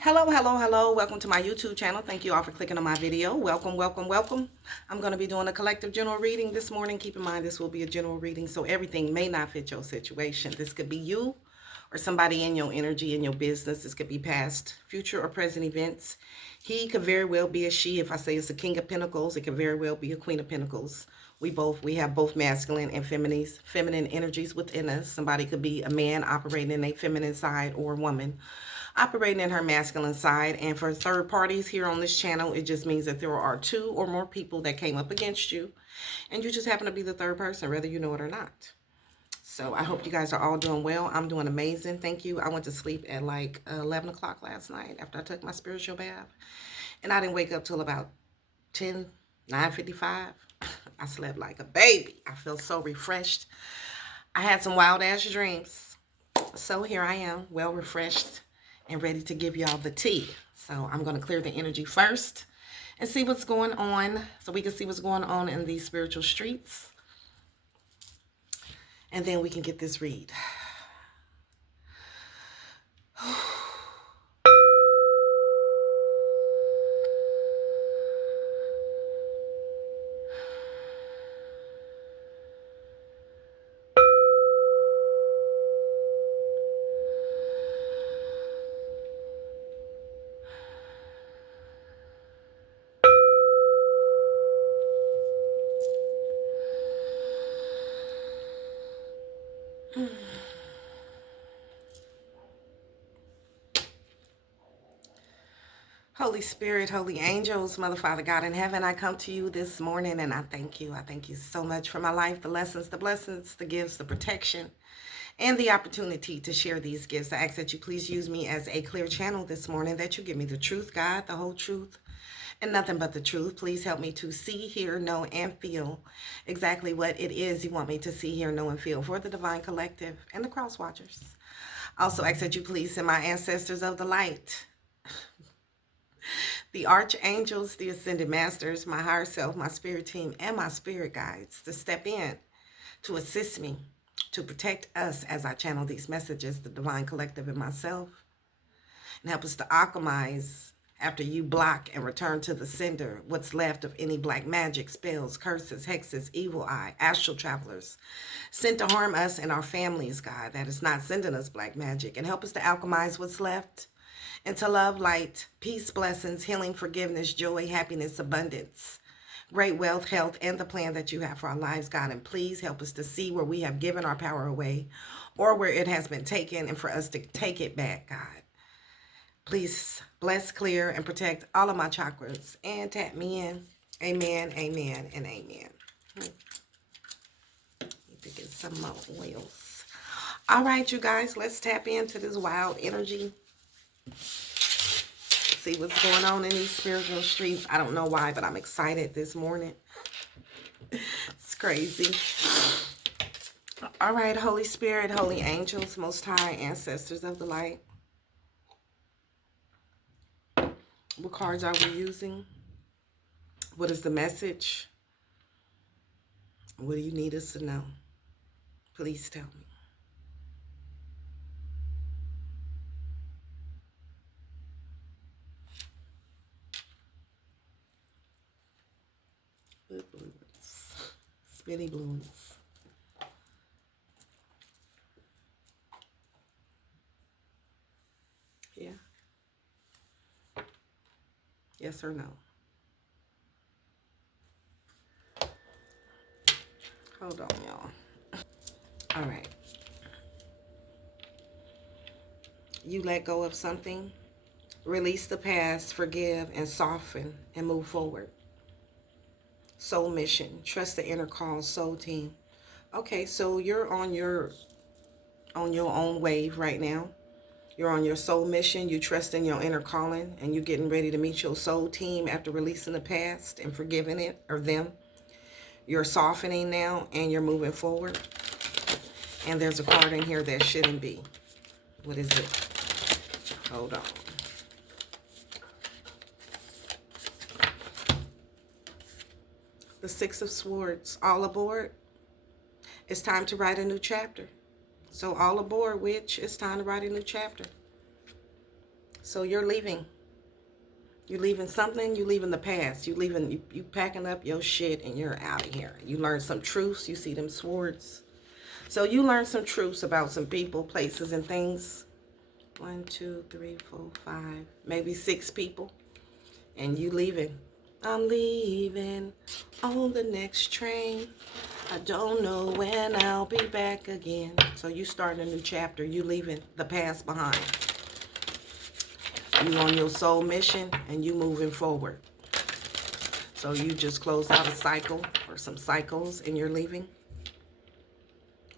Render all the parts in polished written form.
Hello, hello, hello. Welcome to my YouTube channel. Thank you all for clicking on my video. Welcome, welcome, welcome. I'm going to be doing a collective general reading this morning. Keep in mind this will be a general reading, so everything may not fit your situation. This could be you or somebody in your energy, in your business. This could be past, future, or present events. He could very well be a she. If I say it's a King of Pentacles, it could very well be a Queen of Pentacles. We have both masculine and feminine energies within us. Somebody could be a man operating in a feminine side, or a woman operating in her masculine side. And for third parties here on this channel, it just means that there are two or more people that came up against you, and you just happen to be the third person, whether you know it or not. So I hope you guys are all doing well. I'm doing amazing. Thank you. I went to sleep at like 11 o'clock last night after I took my spiritual bath. And I didn't wake up till about 9:55. I slept like a baby. I feel so refreshed. I had some wild ass dreams. So here I am, well refreshed and ready to give y'all the tea. So I'm going to clear the energy first and see what's going on, so we can see what's going on in these spiritual streets. And then we can get this read. Holy Spirit, holy angels, Mother, Father, God in heaven, I come to you this morning and I thank you. I thank you so much for my life, the lessons, the blessings, the gifts, the protection, and the opportunity to share these gifts. I ask that you please use me as a clear channel this morning, that you give me the truth, God, the whole truth, and nothing but the truth. Please help me to see, hear, know, and feel exactly what it is you want me to see, hear, know, and feel for the Divine Collective and the Cross Watchers. Also ask that you please send my ancestors of the light, the archangels, the ascended masters, my higher self, my spirit team, and my spirit guides to step in to assist me, to protect us as I channel these messages, the Divine Collective and myself, and help us to alchemize after you block and return to the sender what's left of any black magic, spells, curses, hexes, evil eye, astral travelers sent to harm us and our families, God, that is not sending us black magic, and help us to alchemize what's left into love, light, peace, blessings, healing, forgiveness, joy, happiness, abundance, great wealth, health, and the plan that you have for our lives, God. And please help us to see where we have given our power away or where it has been taken, and for us to take it back, God. Please bless, clear, and protect all of my chakras and tap me in. Amen, amen, and amen. Need to get some more oils. All right, you guys, let's tap into this wild energy. See what's going on in these spiritual streets. I don't know why, but I'm excited this morning. It's crazy. All right, Holy Spirit, holy angels, most high, ancestors of the light. What cards are we using? What is the message? What do you need us to know? Please tell me. Good blue ones. Spinny blue ones. Yeah. Yes or no? Hold on, y'all. All right. You let go of something. Release the past, forgive, and soften, and move forward. Soul mission. Trust the inner call. Soul team. Okay, so you're on your own wave right now. You're on your soul mission. You trust in your inner calling, and you're getting ready to meet your soul team after releasing the past and forgiving it or them. You're softening now, and you're moving forward. And there's a card in here that shouldn't be. What is it? Hold on. The Six of Swords. All aboard. It's time to write a new chapter. So all aboard, witch. It's time to write a new chapter. So you're leaving. You're leaving something. You're leaving the past. You packing up your shit and you're out of here. You learn some truths. You see them swords. So you learn some truths about some people, places, and things. 1, 2, 3, 4, 5, maybe 6 people. And you leaving. I'm leaving on the next train. I don't know when I'll be back again. So you starting a new chapter. You leaving the past behind. You on your soul mission and you moving forward. So you just closed out a cycle or some cycles and you're leaving.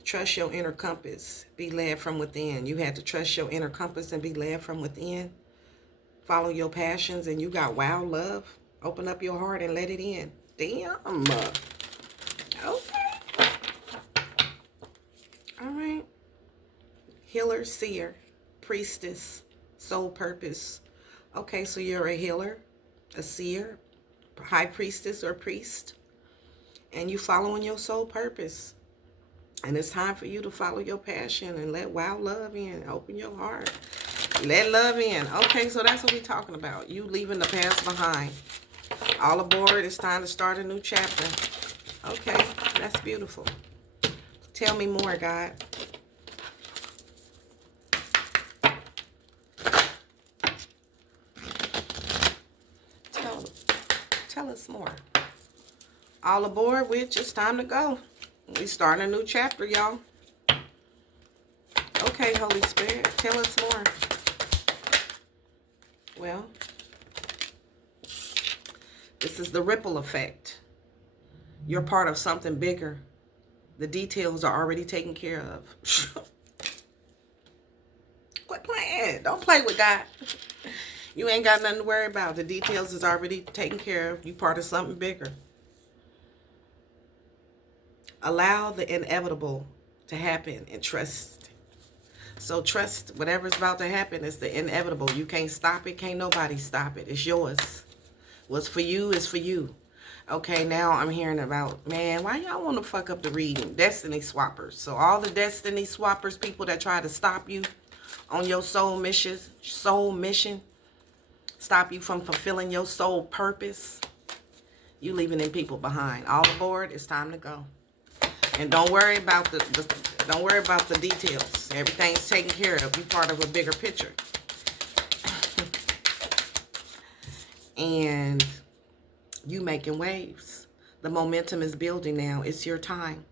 Trust your inner compass. Be led from within. You had to trust your inner compass and be led from within. Follow your passions and you got wild love. Open up your heart and let it in. Damn. Okay. All right. Healer, seer, priestess, soul purpose. Okay, so you're a healer, a seer, high priestess or priest, and you following your soul purpose. And it's time for you to follow your passion and let wild love in. Open your heart. Let love in. Okay, so that's what we're talking about. You leaving the past behind. All aboard. It's time to start a new chapter. Okay, that's beautiful. Tell me more, God. Tell us more. All aboard, which it's time to go. We starting a new chapter, y'all. Okay, Holy Spirit, tell us more. Well, this is the ripple effect. You're part of something bigger. The details are already taken care of. Quit playing. Don't play with God. You ain't got nothing to worry about. The details is already taken care of. You part of something bigger. Allow the inevitable to happen and trust. So trust whatever's about to happen is the inevitable. You can't stop it. Can't nobody stop it. It's yours. What's for you is for you. Okay, now I'm hearing about, man, why y'all want to fuck up the reading? Destiny swappers. So all the destiny swappers, people that try to stop you on your soul mission, stop you from fulfilling your soul purpose, you leaving them people behind. All aboard, it's time to go. And don't worry about the details. Everything's taken care of. You're part of a bigger picture. And you making waves. The momentum is building now. It's your time.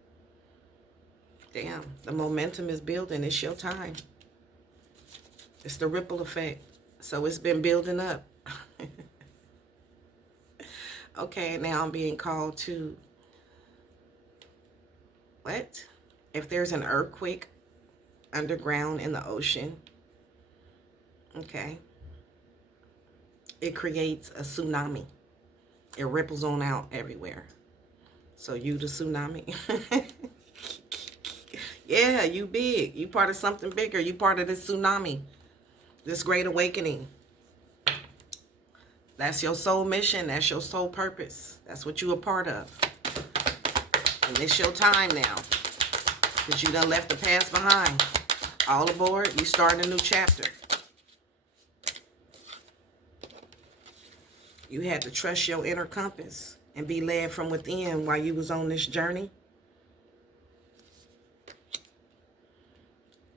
Damn, the momentum is building. It's your time. It's the ripple effect. So it's been building up. Okay, now I'm being called to, what? If there's an earthquake underground in the ocean, okay, it creates a tsunami. It ripples on out everywhere. So you the tsunami. Yeah, you big. You part of something bigger. You part of this tsunami. This great awakening. That's your soul mission. That's your soul purpose. That's what you a part of. And it's your time now. Because you done left the past behind. All aboard. You starting a new chapter. You had to trust your inner compass and be led from within while you was on this journey.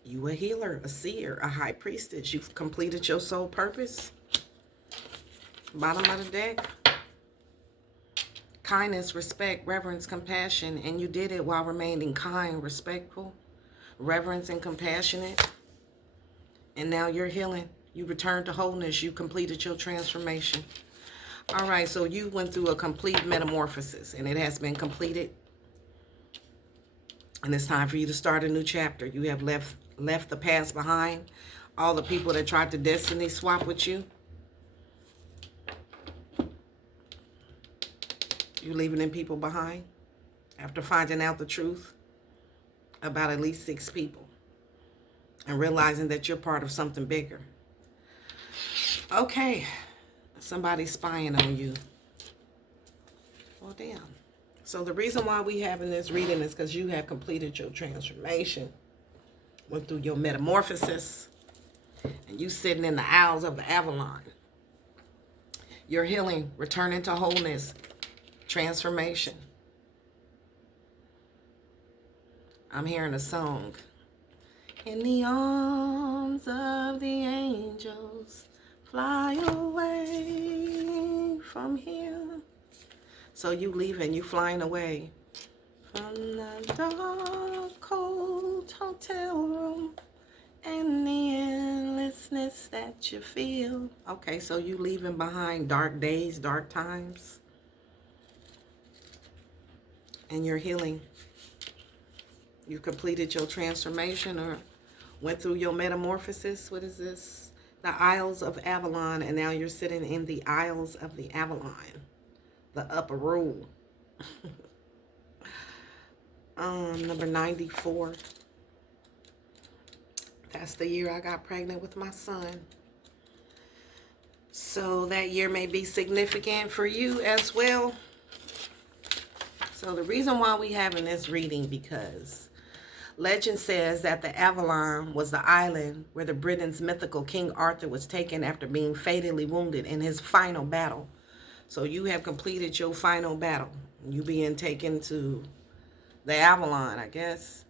You a healer, a seer, a high priestess. You've completed your soul purpose. Bottom of the deck. Kindness, respect, reverence, compassion. And you did it while remaining kind, respectful, reverence, and compassionate. And now you're healing. You returned to wholeness. You completed your transformation. All right, so you went through a complete metamorphosis, and it has been completed. And it's time for you to start a new chapter. You have left the past behind. All the people that tried to destiny swap with you. You leaving them people behind after finding out the truth about at least 6 people and realizing that you're part of something bigger. Okay. Somebody's spying on you. Well, damn. So the reason why we having this reading is because you have completed your transformation. Went through your metamorphosis. And you sitting in the Isles of the Avalon. You're healing, returning to wholeness, transformation. I'm hearing a song. In the arms of the angels, fly away from here. So you leaving, you flying away from the dark, cold hotel room and the endlessness that you feel. Okay, so you leaving behind dark days, dark times, and you're healing. You completed your transformation or went through your metamorphosis. What is this? The Isles of Avalon, and now you're sitting in the Isles of the Avalon, the upper room. Number 94. That's the year I got pregnant with my son. So that year may be significant for you as well. So the reason why we having this reading, because legend says that the Avalon was the island where the Britain's mythical King Arthur was taken after being fatally wounded in his final battle. So you have completed your final battle. You being taken to the Avalon, I guess.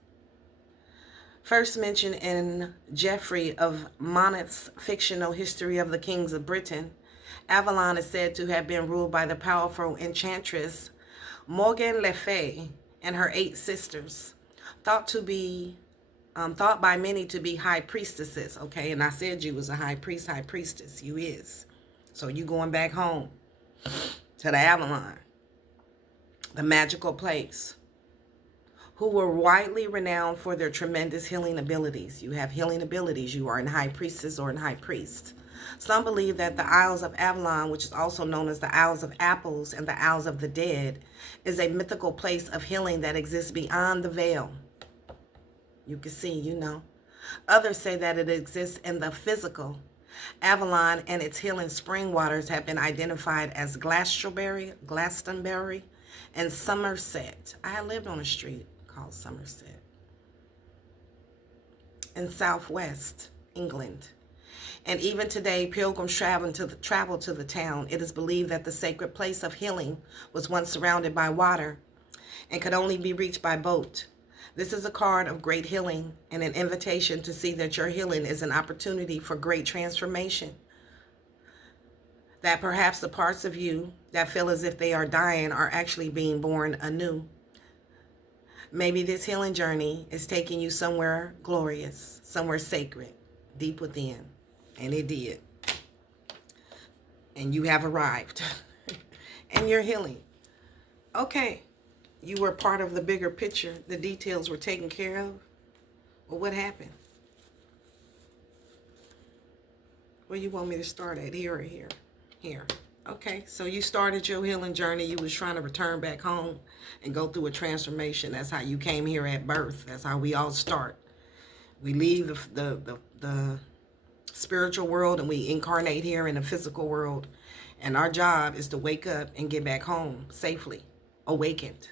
First mentioned in Geoffrey of Monmouth's fictional History of the Kings of Britain, Avalon is said to have been ruled by the powerful enchantress Morgan Le Fay and her 8 sisters, thought by many to be high priestesses. Okay, and I said you was a high priest, high priestess. You is. So you going back home to the Avalon, the magical place, who were widely renowned for their tremendous healing abilities. You have healing abilities. You are in high priestess or in high priest. Some believe that the Isles of Avalon, which is also known as the Isles of Apples and the Isles of the Dead, is a mythical place of healing that exists beyond the veil. You can see, you know. Others say that it exists in the physical. Avalon and its healing spring waters have been identified as Glastonbury, and Somerset. I had lived on a street called Somerset in southwest England. And even today, pilgrims travel to the town. It is believed that the sacred place of healing was once surrounded by water and could only be reached by boat. This is a card of great healing and an invitation to see that your healing is an opportunity for great transformation. That perhaps the parts of you that feel as if they are dying are actually being born anew. Maybe this healing journey is taking you somewhere glorious, somewhere sacred, deep within. And it did. And you have arrived. And you're healing. Okay. You were part of the bigger picture. The details were taken care of. Well, what happened? Where you want me to start at? Here or here? Here. Okay, so you started your healing journey. You was trying to return back home and go through a transformation. That's how you came here at birth. That's how we all start. We leave the spiritual world and we incarnate here in the physical world. And our job is to wake up and get back home safely, awakened.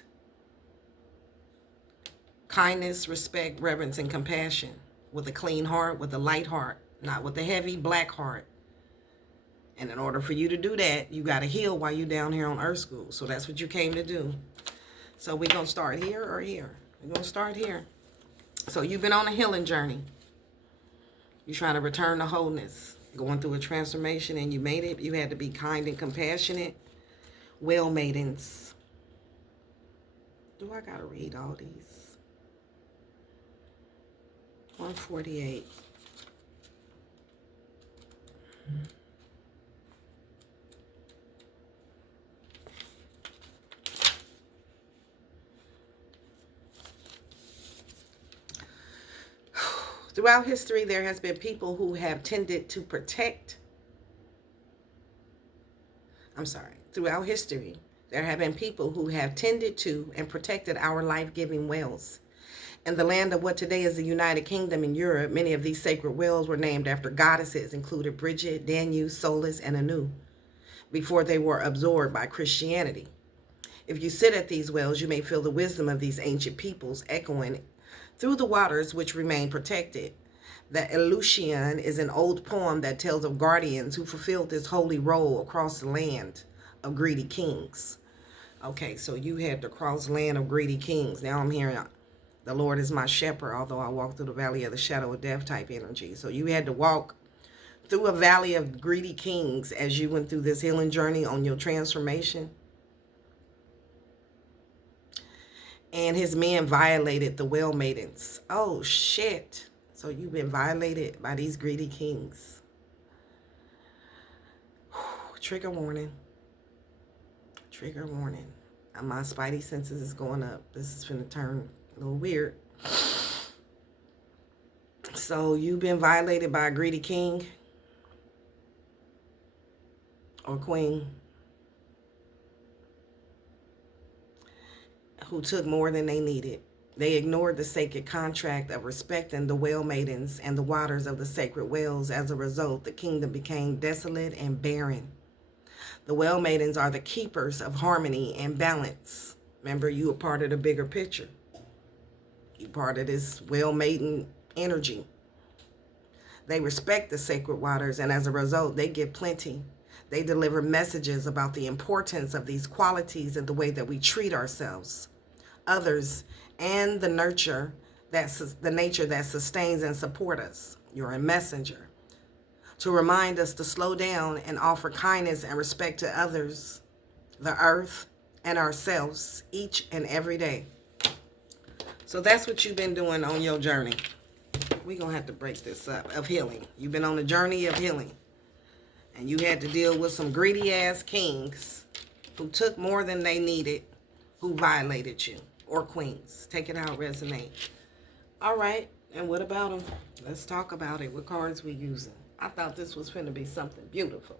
Kindness, respect, reverence, and compassion with a clean heart, with a light heart, not with a heavy black heart. And in order for you to do that, you got to heal while you're down here on Earth School. So that's what you came to do. So we're going to start here or here? We're going to start here. So you've been on a healing journey. You're trying to return to wholeness, going through a transformation, and you made it. You had to be kind and compassionate. Well maidens. Do I got to read all these? 148. Throughout history, there has been people who have tended to protect. Throughout history, there have been people who have tended to and protected our life-giving wells. In the land of what today is the United Kingdom in Europe, many of these sacred wells were named after goddesses, including Bridget, Danu, Solis, and Anu, before they were absorbed by Christianity. If you sit at these wells, you may feel the wisdom of these ancient peoples echoing through the waters which remain protected. The Eleusinian is an old poem that tells of guardians who fulfilled this holy role across the land of greedy kings. Okay, so you had to cross land of greedy kings. Now I'm hearing the Lord is my shepherd, although I walk through the valley of the shadow of death type energy. So you had to walk through a valley of greedy kings as you went through this healing journey on your transformation. And his men violated the well maidens. Oh, shit. So you've been violated by these greedy kings. Trigger warning. Trigger warning. My spidey senses is going up. This is going to turn a little weird. So you've been violated by a greedy king or queen who took more than they needed. They ignored the sacred contract of respecting the well maidens and the waters of the sacred wells. As a result, the kingdom became desolate and barren. The well maidens are the keepers of harmony and balance. Remember, you are part of the bigger picture. You're part of this well maiden energy. They respect the sacred waters, and as a result, they get plenty. They deliver messages about the importance of these qualities and the way that we treat ourselves, others, and the nature that sustains and supports us. You're a messenger to remind us to slow down and offer kindness and respect to others, the earth, and ourselves each and every day. So that's what you've been doing on your journey. We're going to have to break this up, of healing. You've been on a journey of healing. And you had to deal with some greedy-ass kings who took more than they needed, who violated you. Or queens. Take it out, resonate. All right. And what about them? Let's talk about it. What cards we using? I thought this was finna be something beautiful.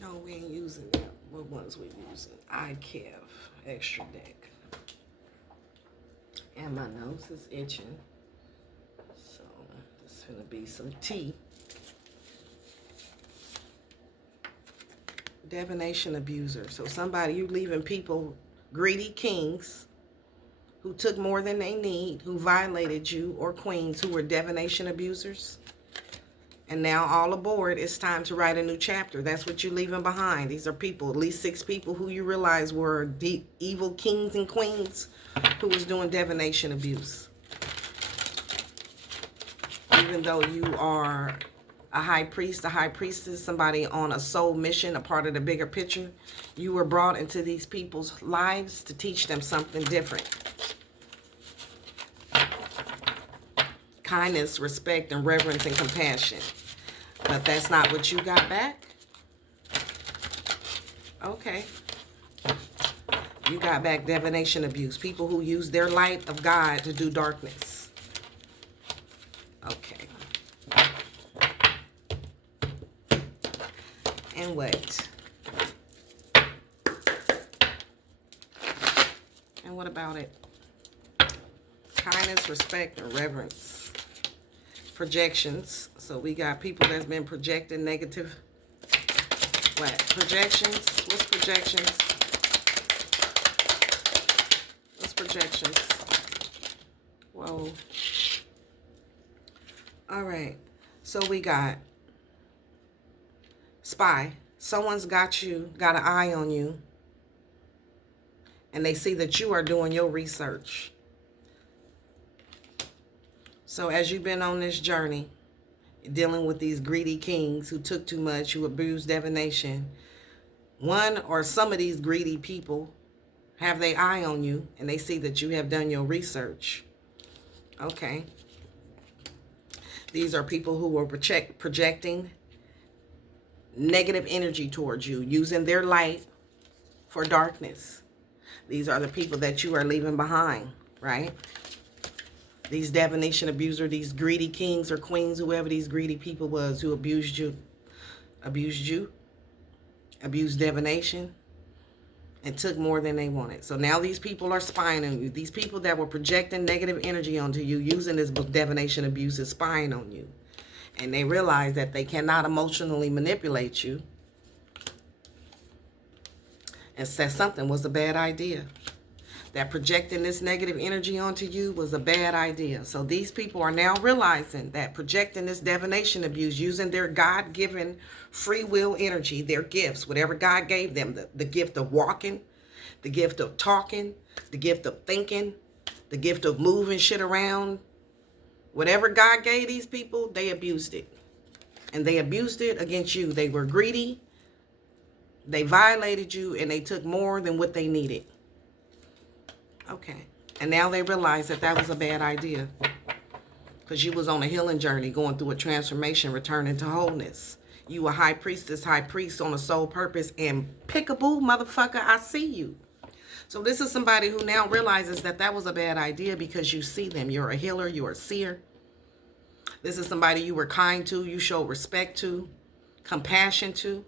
No, we ain't using that. What ones we using? IKEV. Extra deck. And my nose is itching. So, this is finna be some tea. Divination abuser. So somebody, you leaving people, greedy kings, who took more than they need, who violated you, or queens who were divination abusers. And now all aboard, it's time to write a new chapter. That's what you're leaving behind. These are people, at least 6 people who you realize were deep, evil kings and queens who was doing divination abuse. Even though you are a high priest, a high priestess, somebody on a soul mission, a part of the bigger picture, you were brought into these people's lives to teach them something different. Kindness, respect, and reverence and compassion. But that's not what you got back? Okay. You got back divination abuse. People who use their light of God to do darkness. Okay. And what? And what about it? Kindness, respect, and reverence. Projections. So we got people that's been projecting negative. What? Projections? What's projections? What's projections? Whoa. All right. So we got spy. Someone's got an eye on you, and they see that you are doing your research. So as you've been on this journey, dealing with these greedy kings who took too much, who abused divination, one or some of these greedy people have their eye on you, and they see that you have done your research. Okay. These are people who are projecting negative energy towards you, using their light for darkness. These are the people that you are leaving behind, right? These divination abuser, these greedy kings or queens, whoever these greedy people was who abused divination, and took more than they wanted. So now these people are spying on you. These people that were projecting negative energy onto you, using this divination abuse, is spying on you. And they realize that they cannot emotionally manipulate you, and said something was a bad idea. that projecting this negative energy onto you was a bad idea. So these people are now realizing that projecting this divination abuse, using their God-given free will energy, their gifts, whatever God gave them, the gift of walking, the gift of talking, the gift of thinking, the gift of moving shit around, whatever God gave these people, they abused it. And they abused it against you. They were greedy, they violated you, and they took more than what they needed. Okay. And now they realize that that was a bad idea. Because you was on a healing journey, going through a transformation, returning to wholeness. You a high priestess, high priest on a soul purpose. And pickaboo, motherfucker, I see you. So this is somebody who now realizes that that was a bad idea because you see them. You're a healer. You're a seer. This is somebody you were kind to. You showed respect to, compassion to.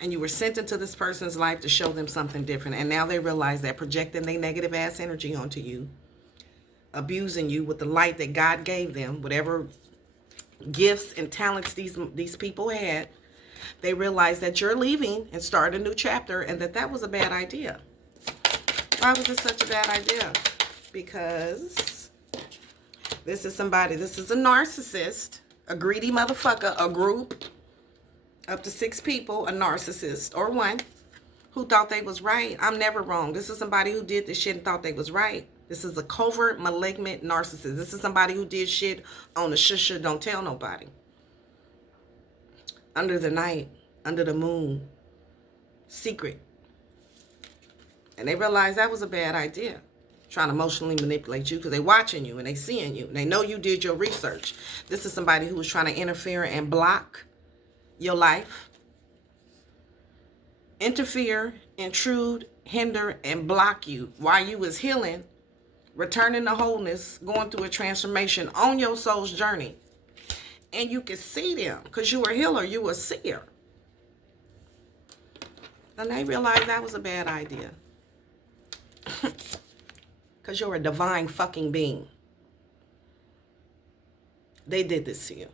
And you were sent into this person's life to show them something different. And now they realize that projecting their negative ass energy onto you, abusing you with the light that God gave them, whatever gifts and talents these people had, they realize that you're leaving and start a new chapter, and that was a bad idea. Why was it such a bad idea? Because this is somebody, this is a narcissist, a greedy motherfucker, a group, up to 6 people, a narcissist, or one, who thought they was right. I'm never wrong. This is somebody who did this shit and thought they was right. This is a covert, malignant narcissist. This is somebody who did shit on the shush, don't tell nobody. Under the night, under the moon, secret. And they realized that was a bad idea. Trying to emotionally manipulate you because they watching you and they seeing you. And they know you did your research. This is somebody who was trying to interfere and block your life. Interfere, intrude, hinder, and block you while you was healing, returning to wholeness, going through a transformation on your soul's journey. And you could see them because you were a healer, you were a seer. And they realized that was a bad idea. Because you're a divine fucking being. They did this to you.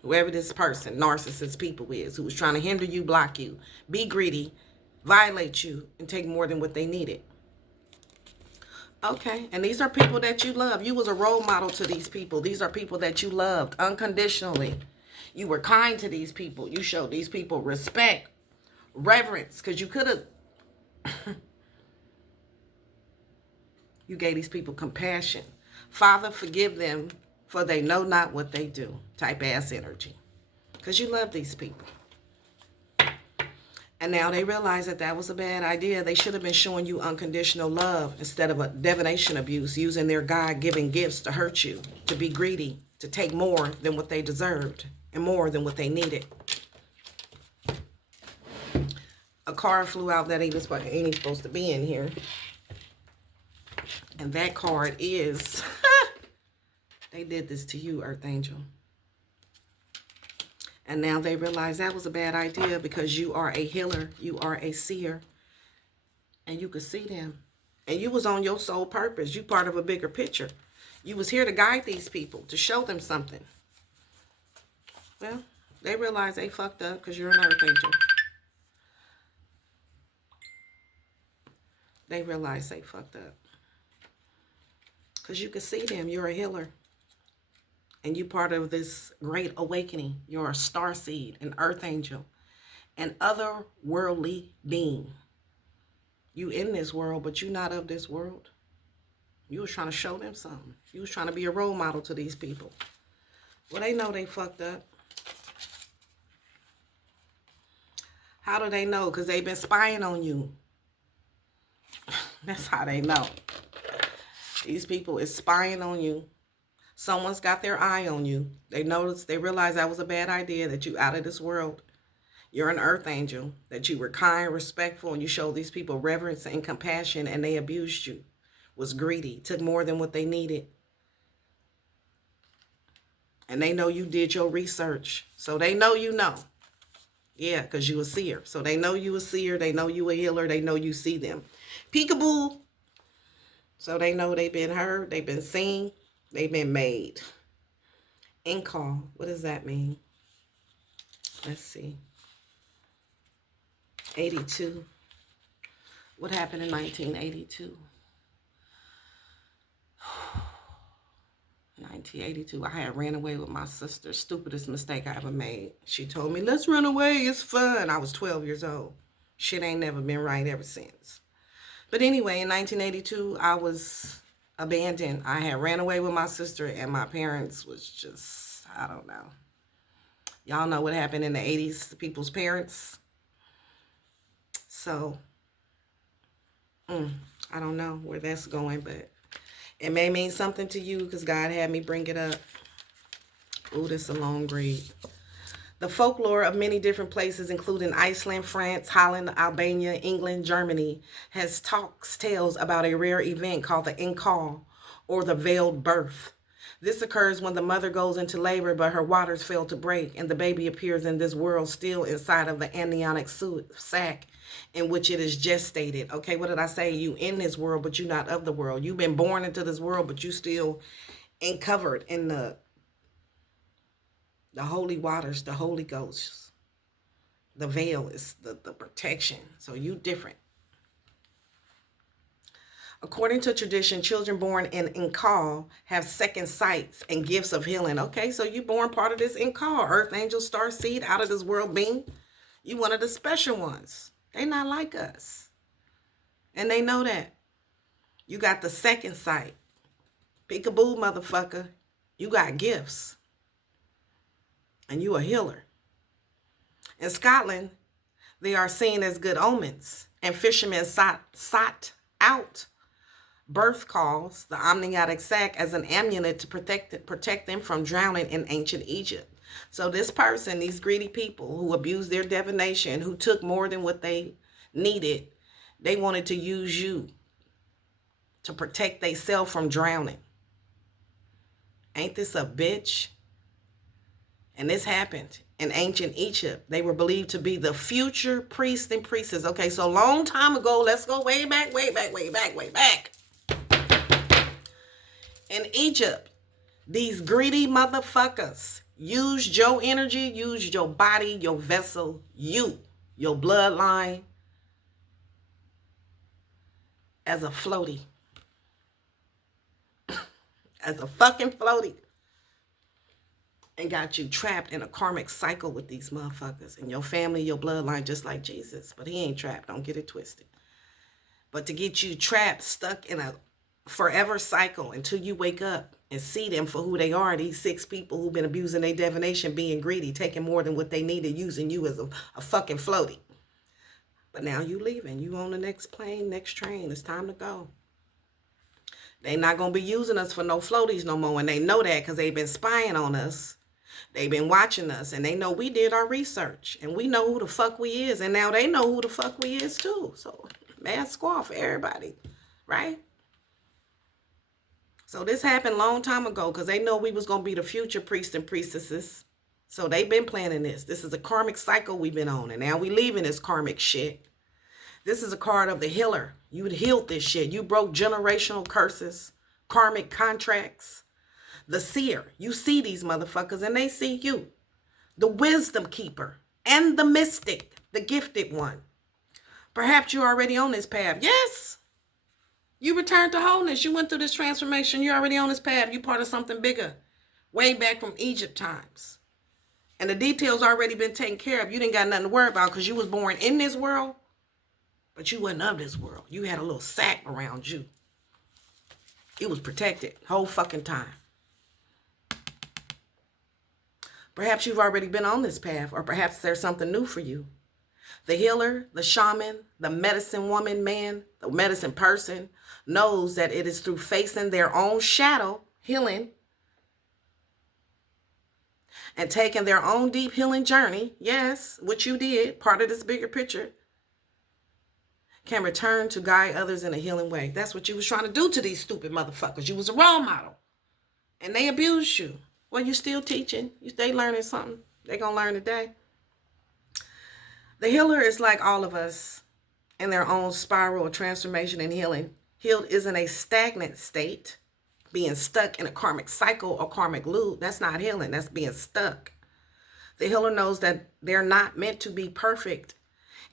Whoever this person, narcissist people is, who was trying to hinder you, block you, be greedy, violate you, and take more than what they needed. Okay, and these are people that you love. You was a role model to these people. These are people that you loved unconditionally. You were kind to these people. You showed these people respect, reverence, because you could have... You gave these people compassion. Father, forgive them, for they know not what they do. Type ass energy. Because you love these people. And now they realize that that was a bad idea. They should have been showing you unconditional love instead of a divination abuse, using their God-given gifts to hurt you, to be greedy, to take more than what they deserved and more than what they needed. A card flew out that ain't supposed to be in here. And that card is, they did this to you, Earth Angel. And now they realize that was a bad idea because you are a healer. You are a seer. And you could see them. And you was on your soul purpose. You part of a bigger picture. You was here to guide these people, to show them something. Well, they realize they fucked up because you're an Earth Angel. They realize they fucked up. Because you can see them. You're a healer. And you part of this great awakening. You're a star seed, an earth angel, an otherworldly being. You in this world, but you not of this world. You was trying to show them something. You was trying to be a role model to these people. Well, they know they fucked up. How do they know? Because they've been spying on you. That's how they know. These people is spying on you. Someone's got their eye on you. They noticed, they realized that was a bad idea, that you out of this world. You're an earth angel, that you were kind, respectful, and you showed these people reverence and compassion, and they abused you, was greedy, took more than what they needed. And they know you did your research. So they know you know. Yeah, because you a seer. So they know you a seer. They know you a healer. They know you see them. Peekaboo. So they know they've been heard. They've been seen. They've been made. In call. What does that mean? Let's see. 82. What happened in 1982? 1982, I had ran away with my sister. Stupidest mistake I ever made. She told me, let's run away. It's fun. I was 12 years old. Shit ain't never been right ever since. But anyway, in 1982, I was abandoned. I had ran away with my sister, and my parents was just, I don't know. Y'all know what happened in the 80s to people's parents. So, I don't know where that's going, but it may mean something to you because God had me bring it up. Ooh, this is a long read. The folklore of many different places, including Iceland, France, Holland, Albania, England, Germany, has tales about a rare event called the Inkal, or the veiled birth. This occurs when the mother goes into labor, but her waters fail to break, and the baby appears in this world still inside of the amniotic sac in which it is gestated. Okay, what did I say? You in this world, but you're not of the world. You've been born into this world, but you still covered in the holy waters, the Holy Ghost. The veil is the protection. So you different. According to tradition, children born in Inkal have second sights and gifts of healing. Okay, so you born part of this Inkal, earth angel, star seed, out of this world being. You one of the special ones. They not like us. And they know that. You got the second sight. Peekaboo, motherfucker. You got gifts. And you a healer. In Scotland, they are seen as good omens. And fishermen sought out birth calls, the amniotic sac, as an amulet to protect them from drowning in ancient Egypt. So this person, these greedy people who abused their divination, who took more than what they needed, they wanted to use you to protect themselves from drowning. Ain't this a bitch? And this happened in ancient Egypt. They were believed to be the future priests and priestesses. Okay, so long time ago, let's go way back. In Egypt, these greedy motherfuckers used your energy, used your body, your vessel, your bloodline as a floaty. As a fucking floaty. And got you trapped in a karmic cycle with these motherfuckers. And your family, your bloodline, just like Jesus. But he ain't trapped. Don't get it twisted. But to get you trapped, stuck in a forever cycle until you wake up and see them for who they are. These 6 people who've been abusing their divination, being greedy, taking more than what they needed, using you as a fucking floaty. But now you leaving. You on the next plane, next train. It's time to go. They not going to be using us for no floaties no more. And they know that because they've been spying on us. They've been watching us. And they know we did our research. And we know who the fuck we is. And now they know who the fuck we is too. So, mad squall for everybody. Right? So this happened a long time ago because they know we was going to be the future priests and priestesses. So they've been planning this. This is a karmic cycle we've been on. And now we leaving this karmic shit. This is a card of the healer. You healed this shit. You broke generational curses, karmic contracts. The seer. You see these motherfuckers and they see you. The wisdom keeper and the mystic, the gifted one. Perhaps you're already on this path. Yes. You returned to wholeness. You went through this transformation. You're already on this path. You're part of something bigger. Way back from Egypt times. And the details already been taken care of. You didn't got nothing to worry about because you was born in this world. But you wasn't of this world. You had a little sack around you. You was protected whole fucking time. Perhaps you've already been on this path. Or perhaps there's something new for you. The healer, the shaman, the medicine woman, man, the medicine person knows that it is through facing their own shadow, healing, and taking their own deep healing journey, yes, which you did, part of this bigger picture, can return to guide others in a healing way. That's what you was trying to do to these stupid motherfuckers. You was a role model, and they abused you. Well, you still teaching. You stay learning something. They gonna learn today. The healer is like all of us in their own spiral of transformation and healing. Healed isn't a stagnant state, being stuck in a karmic cycle or karmic loop. That's not healing. That's being stuck. The healer knows that they're not meant to be perfect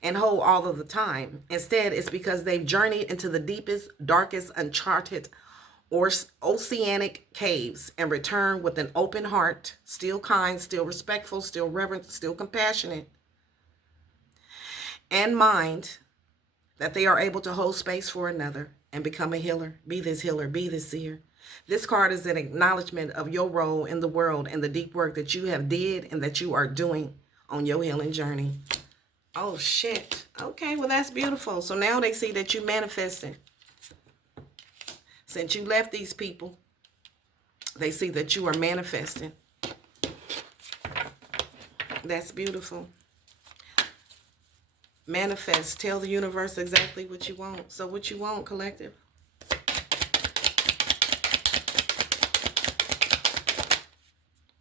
and whole all of the time. Instead, it's because they've journeyed into the deepest, darkest, uncharted or oceanic caves and return with an open heart, still kind, still respectful, still reverent, still compassionate, and mind, that they are able to hold space for another and become a healer, be this healer, be this seer. This card is an acknowledgement of your role in the world and the deep work that you have did and that you are doing on your healing journey. Oh, shit. Okay, well, that's beautiful. So now they see that you're manifesting. Since you left these people, they see that you are manifesting. That's beautiful. Manifest. Tell the universe exactly what you want. So what you want, collective?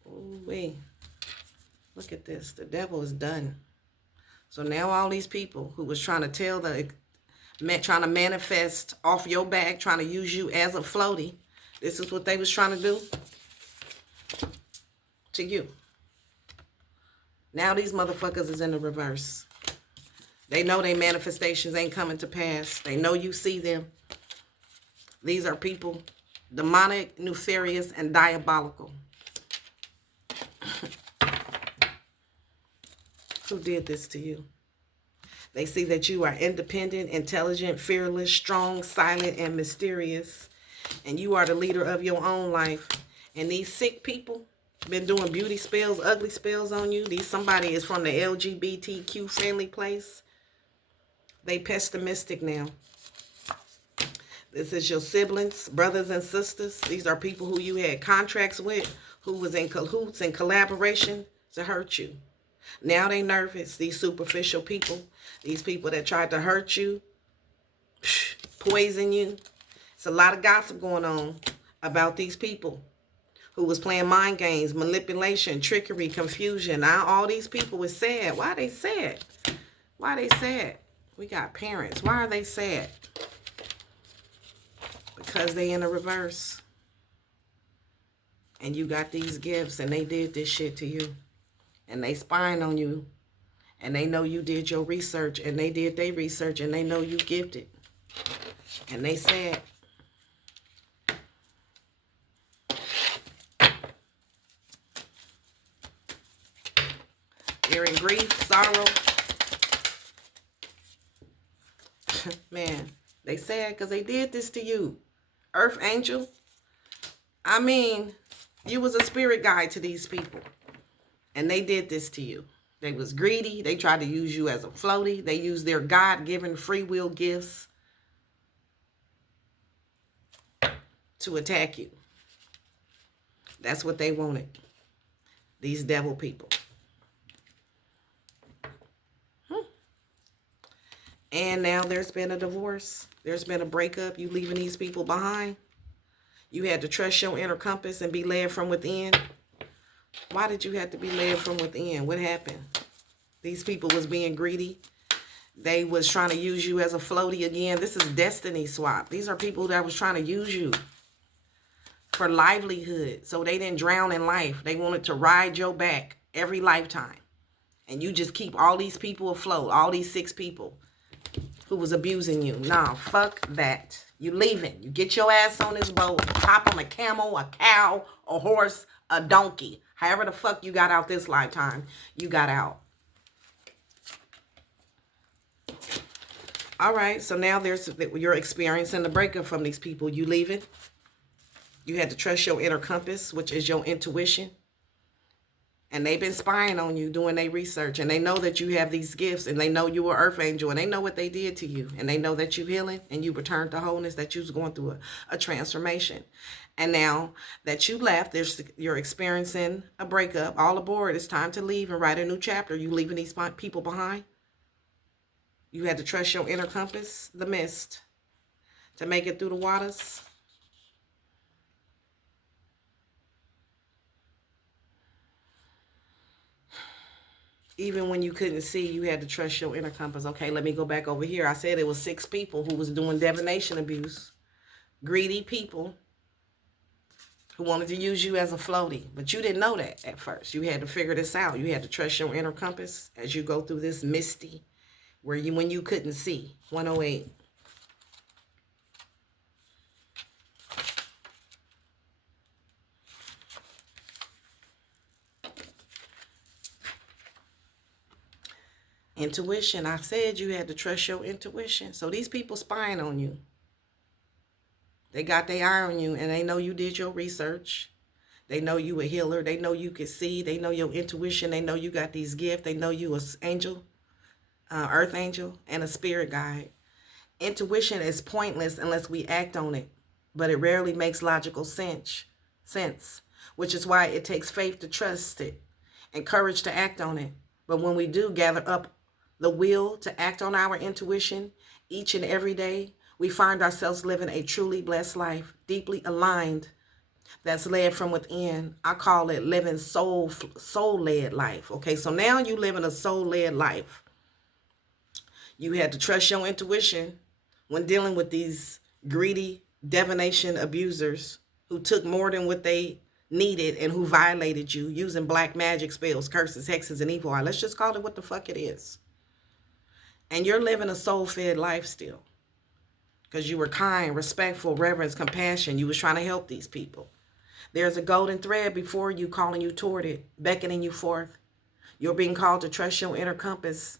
Ooh-wee. Look at this. The devil is done. So now all these people who was trying to trying to manifest off your back, trying to use you as a floaty, this is what they was trying to do to you. Now these motherfuckers is in the reverse. They know their manifestations ain't coming to pass. They know you see them. These are people demonic, nefarious, and diabolical. Who did this to you? They see that you are independent, intelligent, fearless, strong, silent, and mysterious. And you are the leader of your own life. And these sick people been doing beauty spells, ugly spells on you. Somebody is from the LGBTQ family place. They pessimistic now. This is your siblings, brothers and sisters. These are people who you had contracts with, who was in cahoots and collaboration to hurt you. Now they nervous, these superficial people, these people that tried to hurt you, poison you. It's a lot of gossip going on about these people who was playing mind games, manipulation, trickery, confusion. Now all these people was sad. Why they sad? Why they sad? We got parents. Why are they sad? Because they in the reverse. And you got these gifts and they did this shit to you. And they spying on you. And they know you did your research. And they did their research. And they know you gifted. And they said, you're in grief, sorrow. Man, they sad because they did this to you. Earth angel. I mean, you was a spirit guide to these people. And they did this to you. They was greedy. They tried to use you as a floaty. They used their God-given free will gifts to attack you. That's what they wanted. These devil people. And now there's been a divorce. There's been a breakup. You leaving these people behind. You had to trust your inner compass and be led from within. Why did you have to be led from within? What happened? These people was being greedy. They was trying to use you as a floaty again. This is destiny swap. These are people that was trying to use you for livelihood. So they didn't drown in life. They wanted to ride your back every lifetime. And you just keep all these people afloat. All these 6 people who was abusing you. Nah, fuck that. You leaving. You get your ass on this boat. Hop on a camel, a cow, a horse, a donkey. However the fuck you got out this lifetime, you got out. All right, so now you're experiencing the breakup from these people. You leaving. You had to trust your inner compass, which is your intuition. And they've been spying on you, doing their research. And they know that you have these gifts. And they know you were Earth Angel. And they know what they did to you. And they know that you healing. And you returned to wholeness. That you was going through a transformation. And now that you left, you're experiencing a breakup. All aboard. It's time to leave and write a new chapter. You leaving these people behind. You had to trust your inner compass, the mist, to make it through the waters. Even when you couldn't see, you had to trust your inner compass. Okay, let me go back over here. I said it was 6 people who was doing divination abuse. Greedy people who wanted to use you as a floaty. But you didn't know that at first. You had to figure this out. You had to trust your inner compass as you go through this misty, when you couldn't see. 108. Intuition. I said you had to trust your intuition. So these people spying on you. They got their eye on you, and they know you did your research. They know you a healer. They know you can see. They know your intuition. They know you got these gifts. They know you a angel, earth angel, and a spirit guide. Intuition is pointless unless we act on it, but it rarely makes logical sense, which is why it takes faith to trust it and courage to act on it. But when we do gather up the will to act on our intuition each and every day, we find ourselves living a truly blessed life, deeply aligned, that's led from within. I call it living soul-led life. Okay, so now you live in a soul-led life. You had to trust your intuition when dealing with these greedy divination abusers who took more than what they needed and who violated you using black magic spells, curses, hexes, and evil eye. Let's just call it what the fuck it is. And you're living a soul-fed life still because you were kind, respectful, reverence, compassion. You was trying to help these people. There's a golden thread before you calling you toward it, beckoning you forth. You're being called to trust your inner compass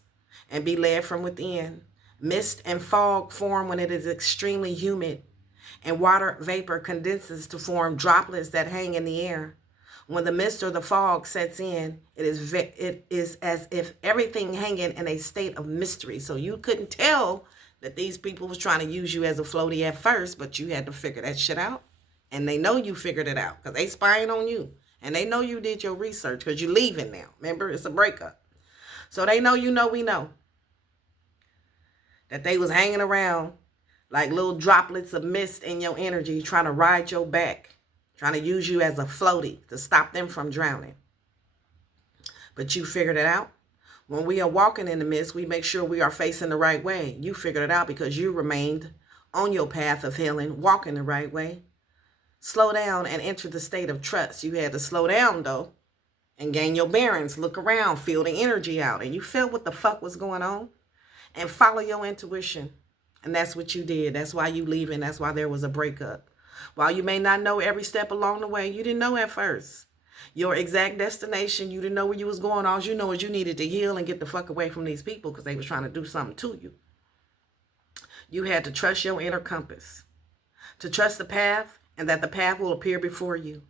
and be led from within. Mist and fog form when it is extremely humid, and water vapor condenses to form droplets that hang in the air. When the mist or the fog sets in, it is as if everything hanging in a state of mystery. So you couldn't tell that these people was trying to use you as a floaty at first, but you had to figure that shit out. And they know you figured it out because they spying on you. And they know you did your research because you're leaving now. Remember, it's a breakup. So they know you know we know that they was hanging around like little droplets of mist in your energy, trying to ride your back, trying to use you as a floaty to stop them from drowning. But you figured it out. When we are walking in the mist, we make sure we are facing the right way. You figured it out because you remained on your path of healing, walking the right way. Slow down and enter the state of trust. You had to slow down, though, and gain your bearings. Look around, feel the energy out. And you felt what the fuck was going on. And follow your intuition. And that's what you did. That's why you leaving. That's why there was a breakup. While you may not know every step along the way, you didn't know at first. Your exact destination, you didn't know where you was going. All you know is you needed to heal and get the fuck away from these people because they was trying to do something to you. You had to trust your inner compass. To trust the path, and that the path will appear before you.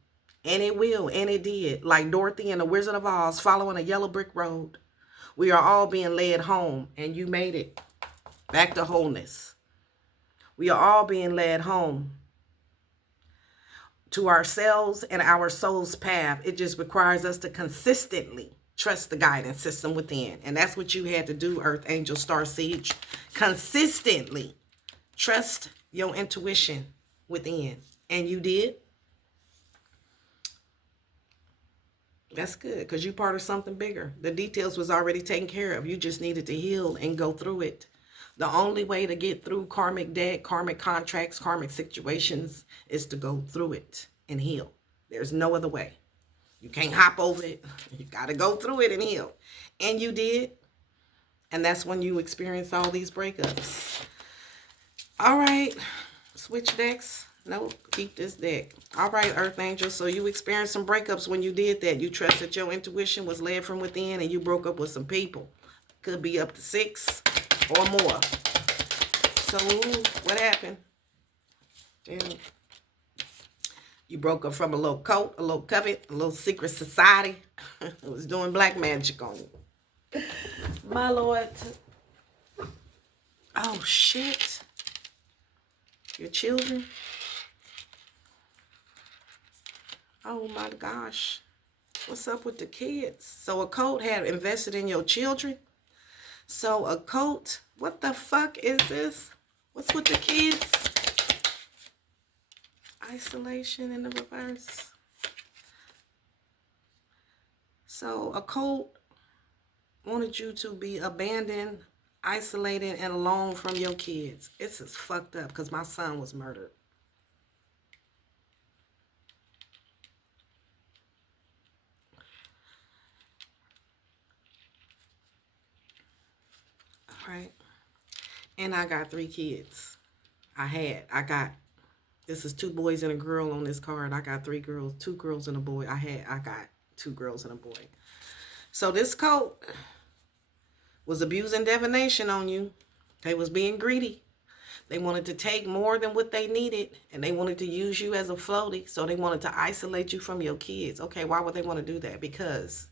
And it will, and it did. Like Dorothy and the Wizard of Oz following a yellow brick road. We are all being led home, and you made it. Back to wholeness. We are all being led home to ourselves and our soul's path. It just requires us to consistently trust the guidance system within. And that's what you had to do, Earth Angel Star Siege. Consistently trust your intuition within. And you did. That's good because you're part of something bigger. The details was already taken care of. You just needed to heal and go through it. The only way to get through karmic debt, karmic contracts, karmic situations is to go through it and heal. There's no other way. You can't hop over it. You got to go through it and heal. And you did. And that's when you experience all these breakups. All right. Switch decks. No, keep this deck. All right, Earth Angel. So you experienced some breakups when you did that. You trusted your intuition was led from within and you broke up with some people. Could be up to 6 or more. So what happened? Damn. You broke up from a little cult, a little covet, a little secret society. It was doing black magic on you. My Lord. Oh, shit. Your children. Oh my gosh. What's up with the kids? So a cult had invested in your children. So a cult, what the fuck is this? What's with the kids? Isolation in the reverse. So a cult wanted you to be abandoned, isolated, and alone from your kids. It's just fucked up because my son was murdered. Right. And I got 3 kids. I got, this is 2 boys and a girl on this card. I got 3 girls, 2 girls and a boy. I got 2 girls and a boy. So this cult was abusing divination on you. They was being greedy. They wanted to take more than what they needed, and they wanted to use you as a floaty, so they wanted to isolate you from your kids. Okay, why would they want to do that? Because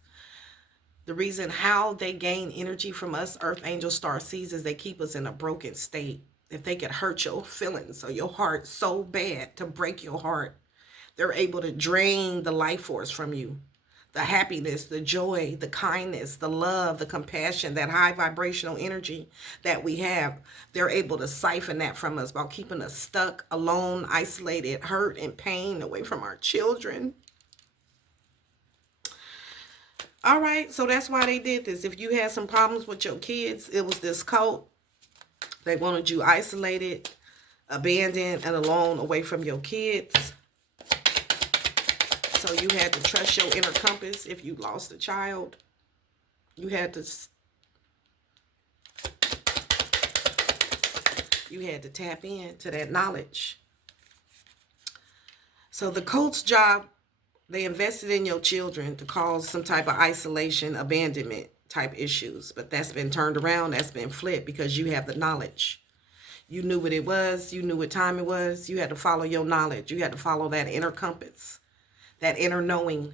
the reason how they gain energy from us, Earth Angel Star Seeds, is they keep us in a broken state. If they could hurt your feelings or your heart so bad to break your heart, they're able to drain the life force from you. The happiness, the joy, the kindness, the love, the compassion, that high vibrational energy that we have, they're able to siphon that from us by keeping us stuck, alone, isolated, hurt, and pain away from our children. All right, so that's why they did this. If you had some problems with your kids, it was this cult. They wanted you isolated, abandoned, and alone away from your kids. So you had to trust your inner compass. If you lost a child, you had to tap into that knowledge. So the cult's job, they invested in your children to cause some type of isolation, abandonment type issues. But that's been turned around. That's been flipped because you have the knowledge. You knew what it was. You knew what time it was. You had to follow your knowledge. You had to follow that inner compass, that inner knowing,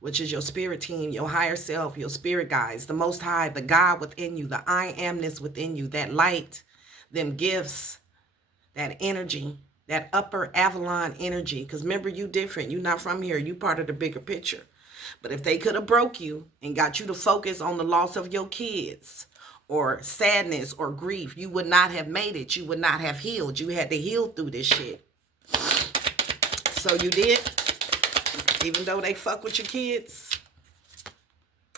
which is your spirit team, your higher self, your spirit guides, the Most High, the God within you, the I amness within you, that light, them gifts, that energy, that upper Avalon energy. Because remember, you different. You're not from here. You part of the bigger picture. But if they could have broke you and got you to focus on the loss of your kids or sadness or grief, you would not have made it. You would not have healed. You had to heal through this shit. So you did. Even though they fuck with your kids,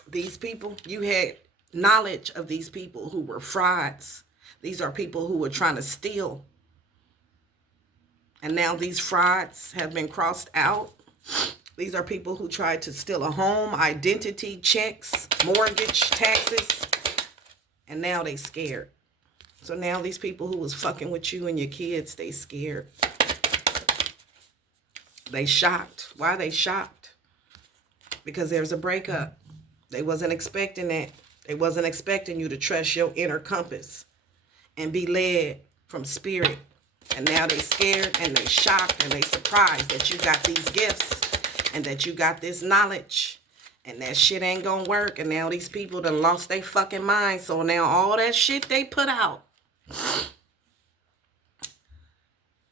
these people, you had knowledge of these people who were frauds. These are people who were trying to steal. And now these frauds have been crossed out. These are people who tried to steal a home, identity, checks, mortgage, taxes. And now they scared. So now these people who was fucking with you and your kids, they scared. They shocked. Why are they shocked? Because there's a breakup. They wasn't expecting that. They wasn't expecting you to trust your inner compass and be led from spirit. And now they scared and they shocked and they surprised that you got these gifts and that you got this knowledge and that shit ain't gonna work. And now these people done lost their fucking mind. So now all that shit they put out,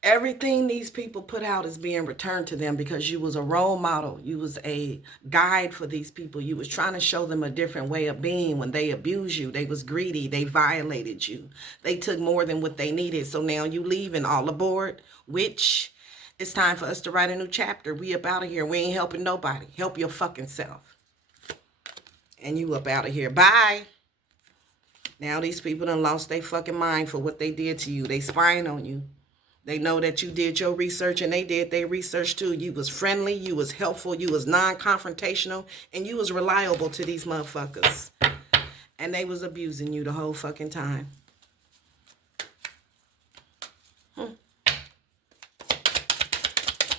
everything these people put out is being returned to them because you was a role model. You was a guide for these people. You was trying to show them a different way of being. When they abused you, they was greedy. They violated you. They took more than what they needed. So now you leaving all aboard, which it's time for us to write a new chapter. We up out of here. We ain't helping nobody. Help your fucking self. And you up out of here. Bye. Now these people done lost their fucking mind for what they did to you. They spying on you. They know that you did your research and they did their research too. You was friendly, you was helpful, you was non-confrontational, and you was reliable to these motherfuckers. And they was abusing you the whole fucking time. All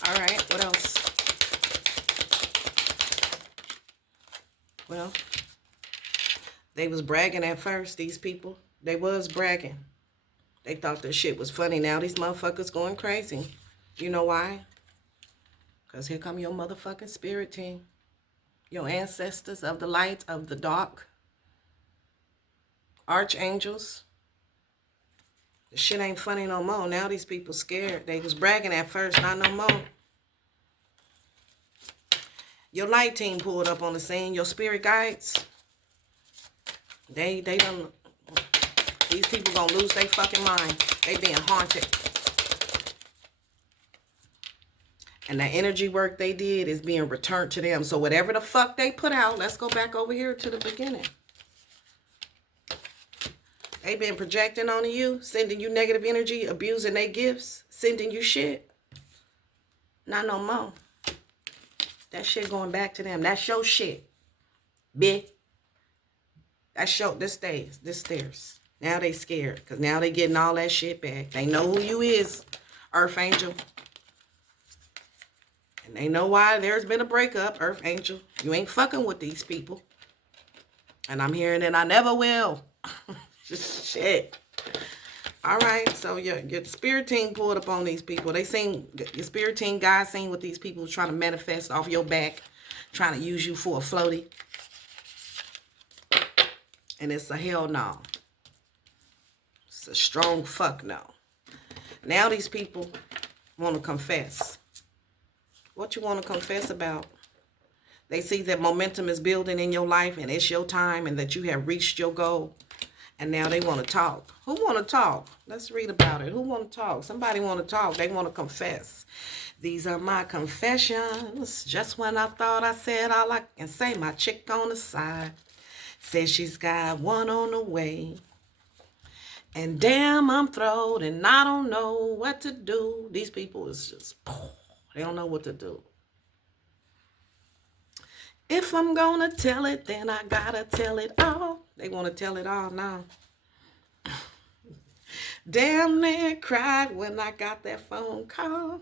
right, what else? Well, they was bragging at first, these people. They was bragging. They thought this shit was funny. Now these motherfuckers going crazy. You know why? Because here come your motherfucking spirit team. Your ancestors of the light, of the dark. Archangels. The shit ain't funny no more. Now these people scared. They was bragging at first, not no more. Your light team pulled up on the scene. Your spirit guides. They done... These people gonna lose their fucking mind. They being haunted. And the energy work they did is being returned to them. So whatever the fuck they put out, let's go back over here to the beginning. They been projecting on you, sending you negative energy, abusing their gifts, sending you shit. Not no more. That shit going back to them. That's your shit. Bitch. That's your, this stays. This stairs. Now they scared because now they getting all that shit back. They know who you is, Earth Angel. And they know why there's been a breakup, Earth Angel. You ain't fucking with these people. And I'm hearing that I never will. Shit. All right, so your spirit team pulled up on these people. They seen your spirit team guys seen what these people trying to manifest off your back, trying to use you for a floaty. And it's a hell no. It's a strong fuck no. Now these people want to confess. What you want to confess about? They see that momentum is building in your life and it's your time and that you have reached your goal. And now they want to talk. Who want to talk? Let's read about it. Who want to talk? Somebody want to talk. They want to confess. These are my confessions. Just when I thought I said all I can say, my chick on the side says she's got one on the way. And damn, I'm throwed and I don't know what to do. These people is just, they don't know what to do. If I'm gonna tell it, then I gotta tell it all. They want to tell it all now. Damn near cried when I got that phone call.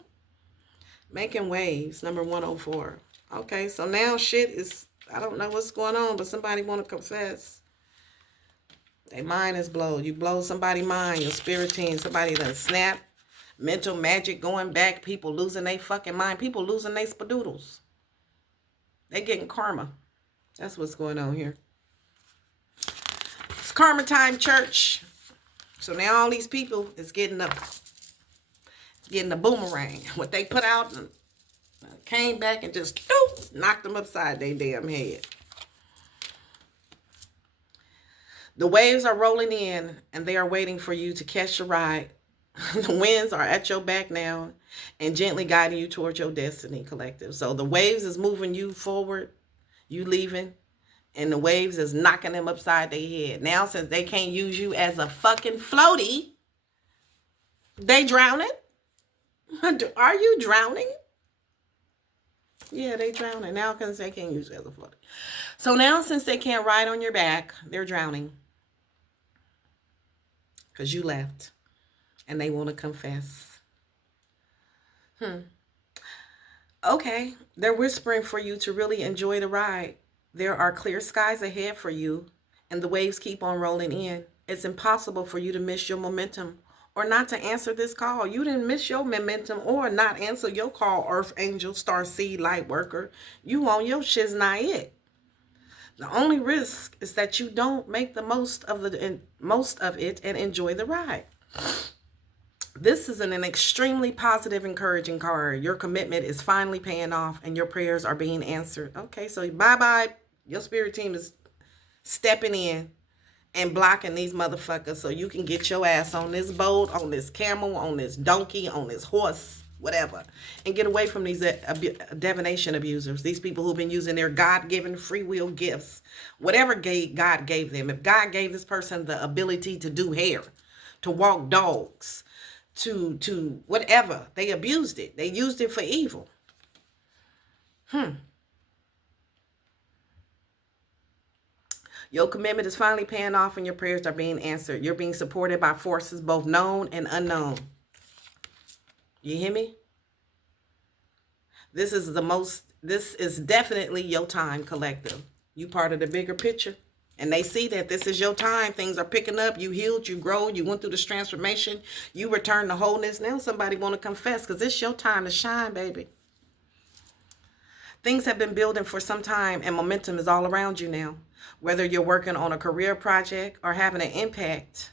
Making waves, number 104. Okay, so now shit is, I don't know what's going on, but somebody want to confess. Their mind is blown. You blow somebody's mind, your spirit team, somebody done snap. Mental magic going back, people losing their fucking mind, people losing their spadoodles. They getting karma. That's what's going on here. It's karma time, church. So now all these people is getting a boomerang. What they put out came back and just knocked them upside their damn head. The waves are rolling in and they are waiting for you to catch the ride. The winds are at your back now and gently guiding you towards your destiny, collective. So the waves is moving you forward, you leaving, and the waves is knocking them upside their head. Now, since they can't use you as a fucking floaty, they drowning? Are you drowning? Yeah, they drowning now because they can't use you as a floaty. So now, since they can't ride on your back, they're drowning. Because you left. And they want to confess. Okay. They're whispering for you to really enjoy the ride. There are clear skies ahead for you. And the waves keep on rolling in. It's impossible for you to miss your momentum. Or not to answer this call. You didn't miss your momentum. Or not answer your call, Earth Angel, Star Seed, Light Worker. You on your shiz not it. The only risk is that you don't make the most of it and enjoy the ride. This is an extremely positive, encouraging card. Your commitment is finally paying off and your prayers are being answered. Okay, so bye-bye. Your spirit team is stepping in and blocking these motherfuckers so you can get your ass on this boat, on this camel, on this donkey, on this horse, whatever, and get away from these divination abusers, these people who've been using their God-given free will gifts, whatever God gave them. If God gave this person the ability to do hair, to walk dogs, to whatever, they abused it. They used it for evil. Your commitment is finally paying off and your prayers are being answered. You're being supported by forces both known and unknown. You hear me? This is definitely your time, collective. You part of the bigger picture. And they see that this is your time. Things are picking up. You healed, you grow, you went through this transformation. You return to wholeness. Now somebody want to confess because it's your time to shine, baby. Things have been building for some time and momentum is all around you now. Whether you're working on a career project or having an impact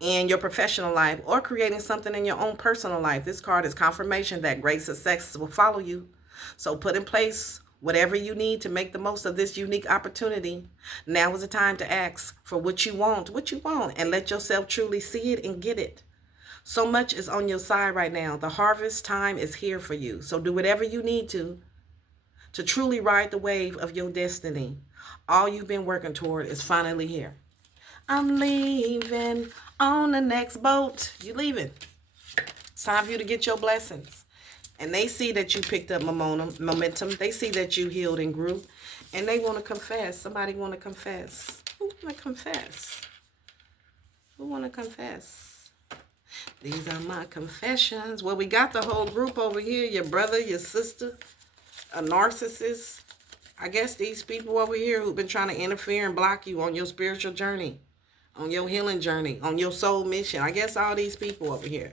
in your professional life or creating something in your own personal life. This card is confirmation that great success will follow you. So put in place whatever you need to make the most of this unique opportunity. Now is the time to ask for what you want, and let yourself truly see it and get it. So much is on your side right now. The harvest time is here for you. So do whatever you need to truly ride the wave of your destiny. All you've been working toward is finally here. I'm leaving on the next boat. You leaving. It's time for you to get your blessings. And they see that you picked up momentum. They see that you healed and grew. And they want to confess. Somebody want to confess. Who want to confess? Who want to confess? These are my confessions. Well, we got the whole group over here. Your brother, your sister, a narcissist. I guess these people over here who've been trying to interfere and block you on your spiritual journey, on your healing journey, on your soul mission. I guess all these people over here.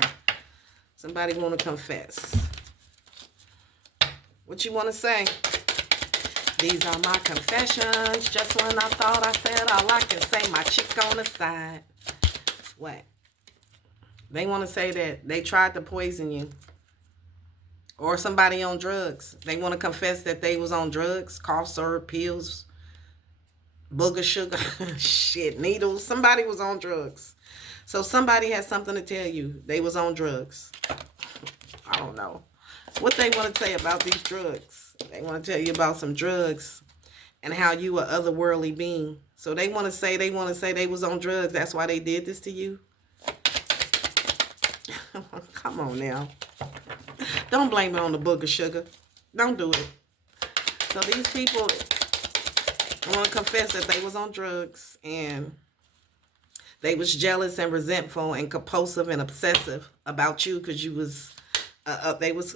Somebody want to confess. What you want to say? These are my confessions. Just when I thought I said all I can say, my chick on the side. What? They want to say that they tried to poison you. Or somebody on drugs. They want to confess that they was on drugs, cough syrup, pills, booger sugar, shit, needles. Somebody was on drugs. So somebody has something to tell you. They was on drugs. I don't know what they want to say about these drugs. They want to tell you about some drugs and how you are otherworldly being. So they want to say they was on drugs. That's why they did this to you. Come on now. Don't blame it on the booger sugar. Don't do it. So these people want to confess that they was on drugs and they was jealous and resentful and compulsive and obsessive about you because you was they was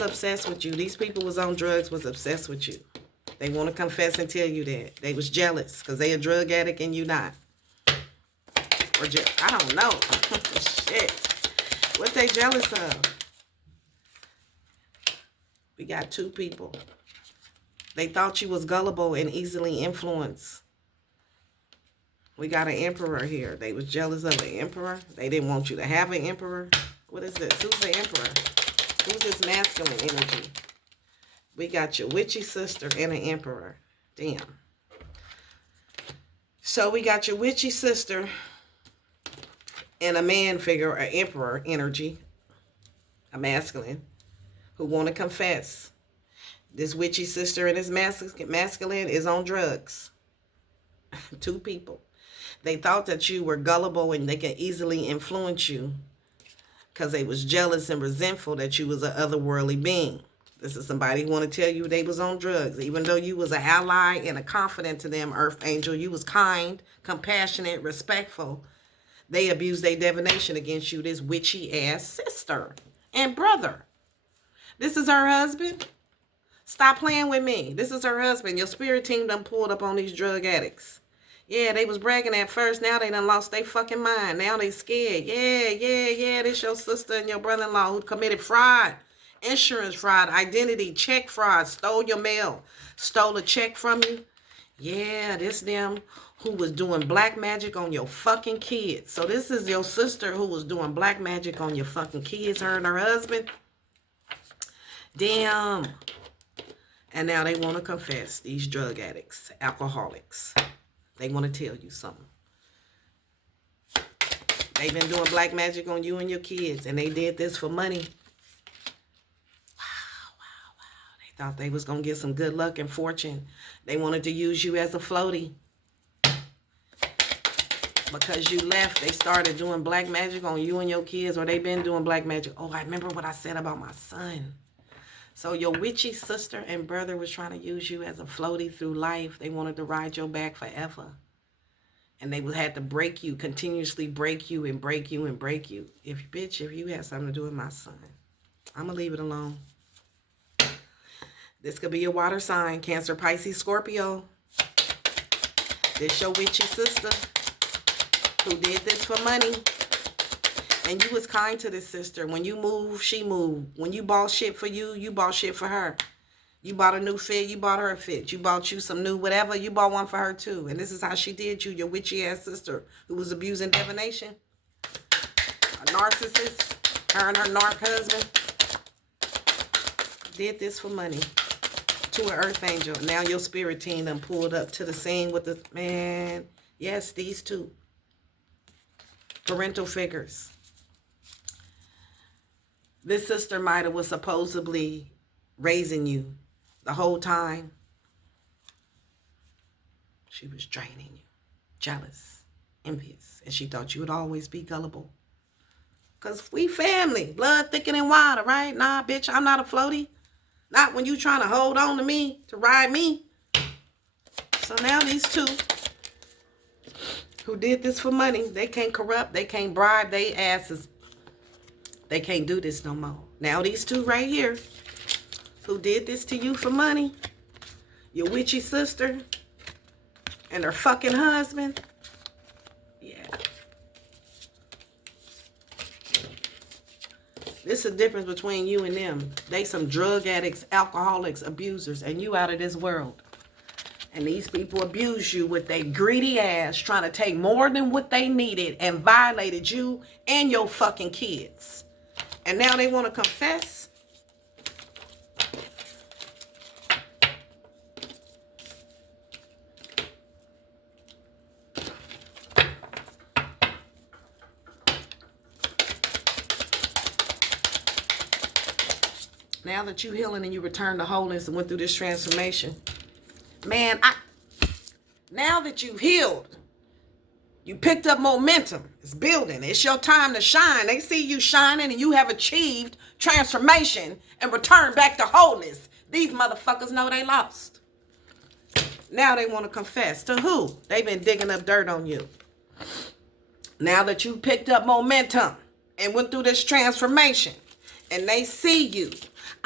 obsessed with you. These people was on drugs, was obsessed with you. They want to confess and tell you that they was jealous because they a drug addict and you not. Or I don't know. Shit. What they jealous of? We got two people. They thought you was gullible and easily influenced. We got an emperor here. They was jealous of an emperor. They didn't want you to have an emperor. What is this? Who's the emperor? Who's this masculine energy? We got your witchy sister and an emperor. Damn. So we got your witchy sister and a man figure, an emperor energy, a masculine, who want to confess. This witchy sister and his masculine is on drugs. Two people. They thought that you were gullible and they could easily influence you because they was jealous and resentful that you was an otherworldly being. This is somebody who want to tell you they was on drugs. Even though you was an ally and a confidant to them, Earth Angel, you was kind, compassionate, respectful. They abused their divination against you, this witchy-ass sister and brother. This is her husband. Stop playing with me. This is her husband. Your spirit team done pulled up on these drug addicts. Yeah, they was bragging at first. Now they done lost their fucking mind. Now they scared. Yeah. This your sister and your brother-in-law who committed fraud. Insurance fraud, identity, check fraud, stole your mail, stole a check from you. Yeah, this them who was doing black magic on your fucking kids. So this is your sister who was doing black magic on your fucking kids, her and her husband. Damn. And now they want to confess, these drug addicts, alcoholics. They want to tell you something. They've been doing black magic on you and your kids, and they did this for money. Wow. They thought they was going to get some good luck and fortune. They wanted to use you as a floaty. Because you left, they started doing black magic on you and your kids, or they been doing black magic. Oh, I remember what I said about my son. So your witchy sister and brother was trying to use you as a floaty through life. They wanted to ride your back forever. And they had to break you, continuously break you and break you and break you. If you had something to do with my son, I'm going to leave it alone. This could be a water sign, Cancer, Pisces, Scorpio. This your witchy sister who did this for money. And you was kind to this sister. When you moved, she moved. When you bought shit for you, you bought shit for her. You bought a new fit, you bought her a fit. You bought you some new whatever, you bought one for her too. And this is how she did you, your witchy ass sister who was abusing divination. A narcissist, her and her narc husband. Did this for money to an earth angel. Now your spirit team done pulled up to the scene with the, man, yes, these two. Parental figures. This sister might have was supposedly raising you the whole time. She was draining you, jealous, envious, and she thought you would always be gullible. Because we family, blood thicker than water, right? Nah, bitch, I'm not a floaty. Not when you trying to hold on to me, to ride me. So now these two who did this for money, they can't corrupt, they can't bribe, they asses. They can't do this no more. Now these two right here who did this to you for money, Your witchy sister and her fucking husband. Yeah. This is the difference between you and them. They some drug addicts, alcoholics, abusers, and you out of this world. And these people abuse you with their greedy ass, trying to take more than what they needed and violated you and your fucking kids. And now they want to confess. Now that you healing and you return to wholeness and went through this transformation, man, now that you've healed, you picked up momentum. It's building. It's your time to shine. They see you shining and you have achieved transformation and returned back to wholeness. These motherfuckers know they lost. Now they want to confess. To who? They've been digging up dirt on you. Now that you picked up momentum and went through this transformation and they see you.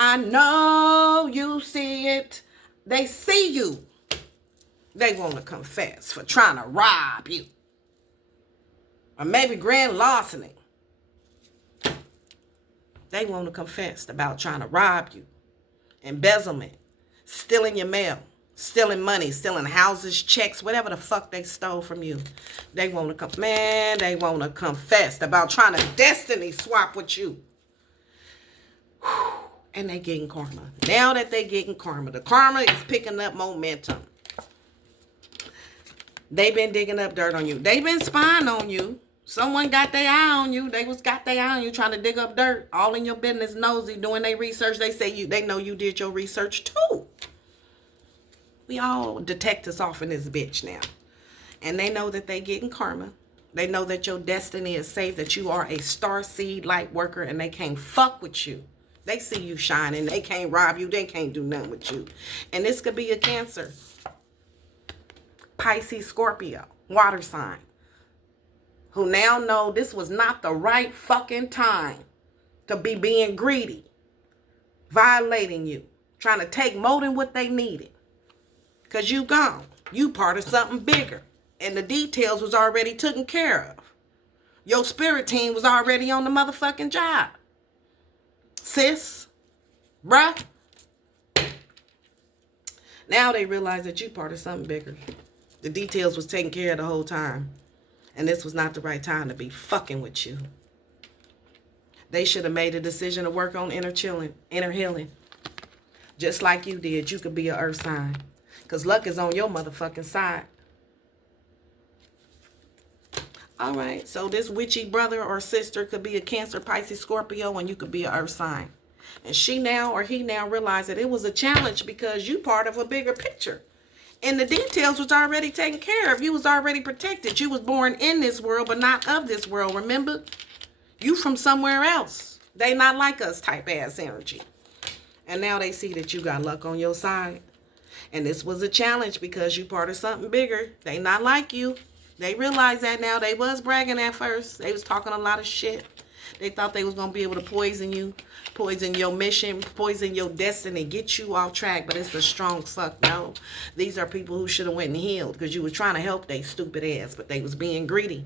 I know you see it. They see you. They want to confess for trying to rob you. Or maybe grand larceny. They want to confess about trying to rob you. Embezzlement. Stealing your mail. Stealing money. Stealing houses, checks, whatever the fuck they stole from you. They want to they want to confess about trying to destiny swap with you. And they getting karma. Now that they getting karma, the karma is picking up momentum. They been digging up dirt on you. They been spying on you. Someone got their eye on you. They got their eye on you trying to dig up dirt. All in your business, nosy, doing their research. They say they know you did your research too. We all detectives off in this bitch now. And they know that they getting karma. They know that your destiny is safe, that you are a star seed light worker and they can't fuck with you. They see you shining. They can't rob you. They can't do nothing with you. And this could be a Cancer, Pisces, Scorpio, water sign, who now know this was not the right fucking time to be being greedy, violating you, trying to take more than what they needed. Because you gone. You part of something bigger. And the details was already taken care of. Your spirit team was already on the motherfucking job. Sis, bruh. Now they realize that you part of something bigger. The details was taken care of the whole time. And this was not the right time to be fucking with you. They should have made a decision to work on inner healing. Just like you did. You could be an earth sign. Because luck is on your motherfucking side. All right, so this witchy brother or sister could be a Cancer, Pisces, Scorpio, and you could be an earth sign. And she now or he now realized that it was a challenge because you part of a bigger picture. And the details was already taken care of. You was already protected. You was born in this world, but not of this world, remember? You from somewhere else. They not like us type ass energy. And now they see that you got luck on your side. And this was a challenge because you part of something bigger. They not like you. They realize that now. They was bragging at first. They was talking a lot of shit. They thought they was going to be able to poison you, poison your mission, poison your destiny, get you off track. But it's a strong fuck no. These are people who should have went and healed because you were trying to help they stupid ass, but they was being greedy.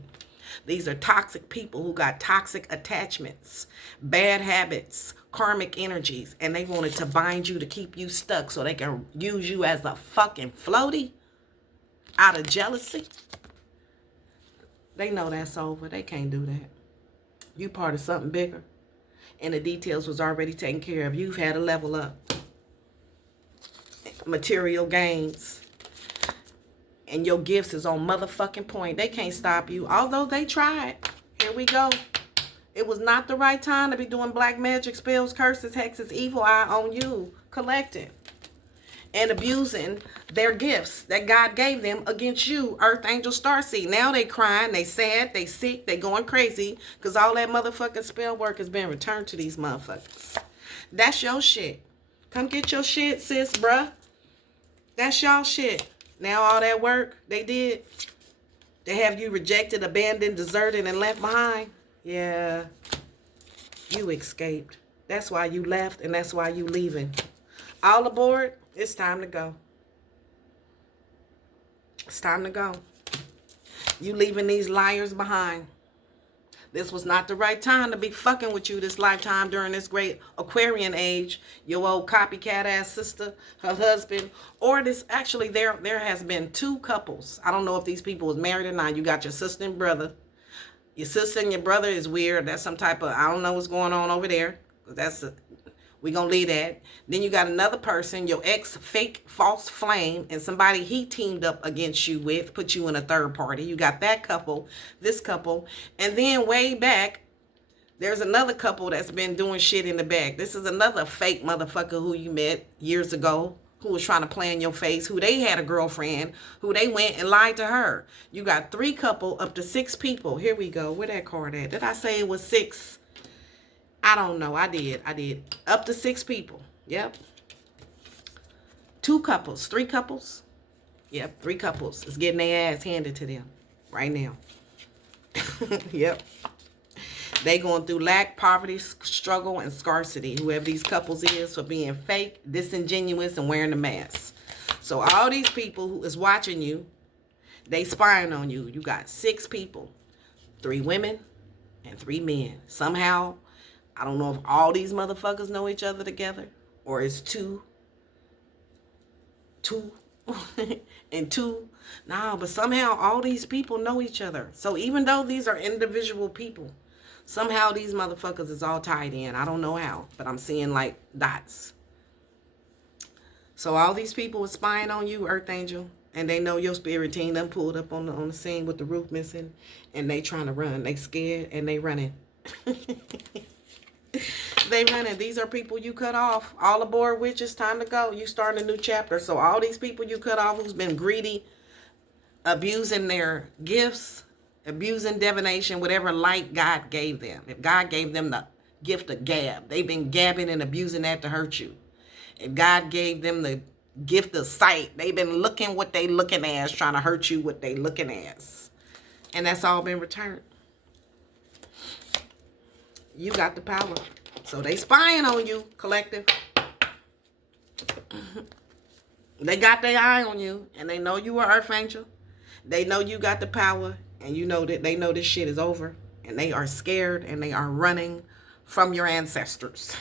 These are toxic people who got toxic attachments, bad habits, karmic energies, and they wanted to bind you to keep you stuck so they can use you as a fucking floaty out of jealousy. They know that's over. They can't do that. You part of something bigger. And the details was already taken care of. You've had a level up. Material gains. And your gifts is on motherfucking point. They can't stop you. Although they tried. Here we go. It was not the right time to be doing black magic, spells, curses, hexes, evil eye on you. Collective. And abusing their gifts that God gave them against you, Earth Angel Starseed. Now they crying, they sad, they sick, they going crazy because all that motherfucking spell work has been returned to these motherfuckers. That's your shit. Come get your shit, sis, bruh. That's y'all shit. Now all that work they did, they have you rejected, abandoned, deserted, and left behind. Yeah, you escaped. That's why you left, and that's why you leaving. All aboard. It's time to go. It's time to go. You leaving these liars behind. This was not the right time to be fucking with you this lifetime during this great Aquarian age. Your old copycat ass sister, her husband, or this, actually there has been two couples. I don't know if these people was married or not. You got your sister and brother. Your sister and your brother is weird. That's some type of, I don't know what's going on over there. We're going to leave that. Then you got another person, your ex fake false flame, and somebody he teamed up against you with, put you in a third party. You got that couple, this couple. And then way back, there's another couple that's been doing shit in the back. This is another fake motherfucker who you met years ago, who was trying to play in your face, who they had a girlfriend, who they went and lied to her. You got 3 couple, up to 6 people. Here we go. Where that card at? Did I say it was 6? I don't know. I did. Up to 6 people. Yep. 2 couples. 3 couples. Yep. 3 couples is getting their ass handed to them right now. Yep. They going through lack, poverty, struggle, and scarcity. Whoever these couples is, for being fake, disingenuous, and wearing the mask. So all these people who is watching you, they spying on you. You got 6 people. 3 women and 3 men. Somehow, I don't know if all these motherfuckers know each other together, or it's 2 and 2. No, but somehow all these people know each other. So even though these are individual people, somehow these motherfuckers is all tied in. I don't know how, but I'm seeing like dots. So all these people are spying on you, Earth Angel, and they know your spirit team done pulled up on the scene with the roof missing, and they trying to run. They scared and they running. They running. These are people you cut off. All aboard, witches. Time to go. You starting a new chapter. So all these people you cut off who's been greedy, abusing their gifts, abusing divination, whatever light God gave them. If God gave them the gift of gab, they've been gabbing and abusing that to hurt you. If God gave them the gift of sight, they've been looking what they looking as, trying to hurt you what they looking as. And that's all been returned. You got the power. So they spying on you, collective. They got their eye on you, and they know you are Earth Angel. They know you got the power, and you know that they know this shit is over, and they are scared, and they are running from your ancestors.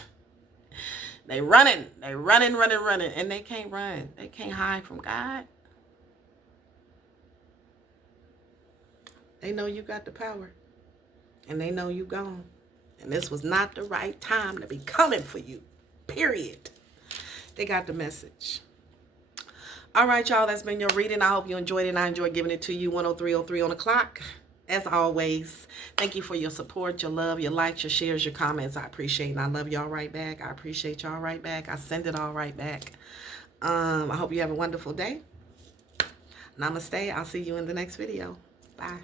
They running, and they can't run. They can't hide from God. They know you got the power, and they know you gone. And this was not the right time to be coming for you. Period. They got the message. All right, y'all. That's been your reading. I hope you enjoyed it. And I enjoyed giving it to you. 103:03 on the clock. As always, thank you for your support, your love, your likes, your shares, your comments. I appreciate it. And I love y'all right back. I appreciate y'all right back. I send it all right back. I hope you have a wonderful day. Namaste. I'll see you in the next video. Bye.